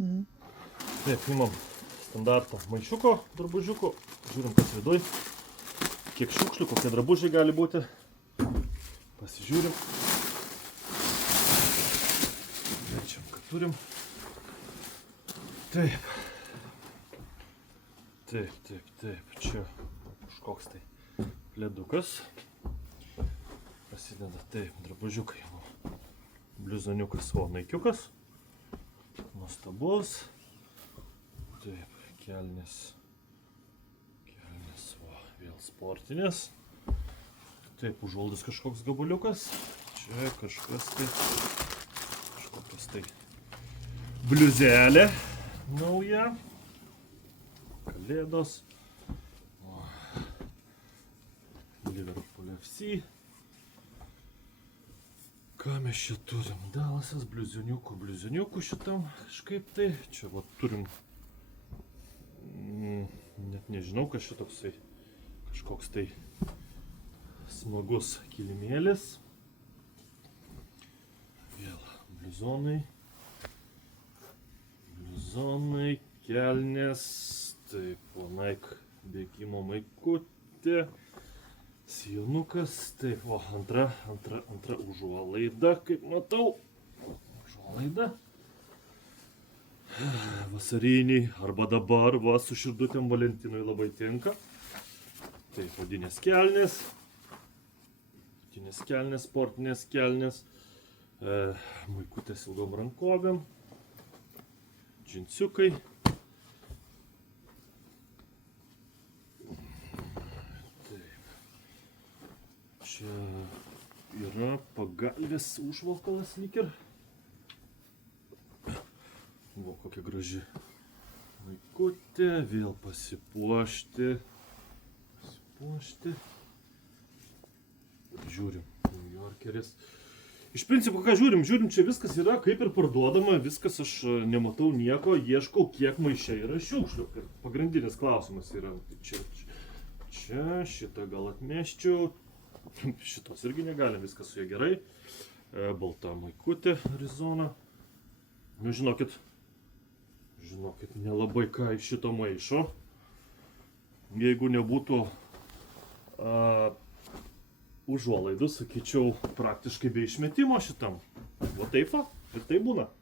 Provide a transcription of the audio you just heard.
Taip, imam standartą maišiuko drabužiuko, žiūrim kas viduj, kiek šiukšlių, kokie drabužiai gali būti, pasižiūrim, verčiam, kad turim. Taip, čia kažkoks tai pledukas, prasideda, taip, drabužiukai, bliuzoniukas, o naikiukas, nuostabus, taip, kelnės, va, vėl sportinės, taip, užvaldas kažkoks gabaliukas, čia kažkokias tai bliuzelė nauja, kalėdos, Liverpool FC. Ką mes čia turim? Dalasas, bliuzoniukų šitam kažkaip tai. Čia va turim, net nežinau, kas čia toksai, kažkoks tai smagus kilimėlis. Vėl bliuzonai, kelnės, taip, Nike bėgimo maikutė. Sijonukas, taip, o antra užuolaida, kaip matau, užuolaida. Vasariniai, arba dabar, va, su širdutėm Valentinui labai tinka. Taip, odinės kelnės, sportinės kelnės, maikutės ilgom rankovėm, džinsiukai. Čia yra pagalvės užvalkalas lyg ir. Va, kokia graži maikutė, vėl pasipuošti. Žiūrim, New Yorkeris. Iš principo, ką žiūrim, čia viskas yra kaip ir parduodama, viskas aš nematau nieko, ieškau, kiek maiše yra šiukšlių. Pagrindinis klausimas yra, čia šitą gal atmesčiau. Šitos irgi negalim, viskas su jie gerai. Balta maikutė, Arizona. Nu, žinokit, nelabai ką iš šito maišo. Jeigu nebūtų užuolaidų, sakyčiau, praktiškai be išmetimo šitam. Va taip va, ir tai būna.